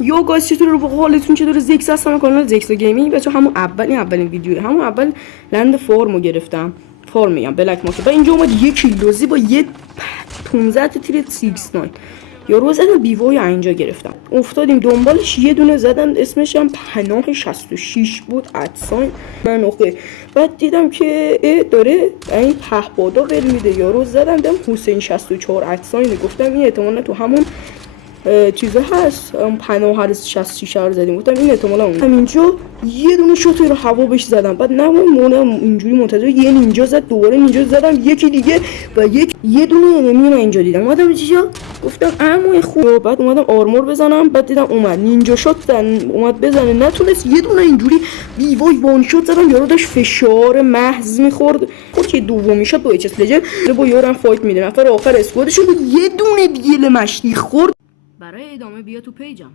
یا گاز چطور رو حالتون چطور؟ زیکس هستم، کانال زیکس گیمینگ. بچه همون اولین ویدیو همون اول لند فارمو گرفتم، فارم میگم بلک مارکت. و اینجا اومد 1 کیلوزی با یه 15 تا تیر 69 یارو زدم بیوای اینجا گرفتم. افتادیم دنبالش، یه دونه زدم اسمش هم پناه 66 بود ادساین منوخه. بعد دیدم که داره این پهپادا ول میده، یارو زدم دیدم حسین 64 ادساین. گفتم این احتمالاً تو همون چیزا هست، پناه هر 66 رو زدیم. گفتم این احتمالاً اون. همینجا یه دونه شوت رو هوا بهش زدم، بعد مونم اینجوری منتظر یه نینجا زد، دوباره نینجا زدم، یکی دیگه و یه دونه انمی من اینجا دیدم. اومدم چیزا گفتم عمو خوب. بعد اومدم آرمور بزنم، بعد دیدم اومد نینجا شات اومد بزنه، نتونست. یه دونه اینجوری بیوای وان شات زدم، یارو داشت فشار محض میخورد. خود که دومی شات با اچ اس لجن با یارم فایت میده، نفر آخر اسکوادشون یه دونه دیگه مشتی خورد. برای ادامه بیا تو پیجم.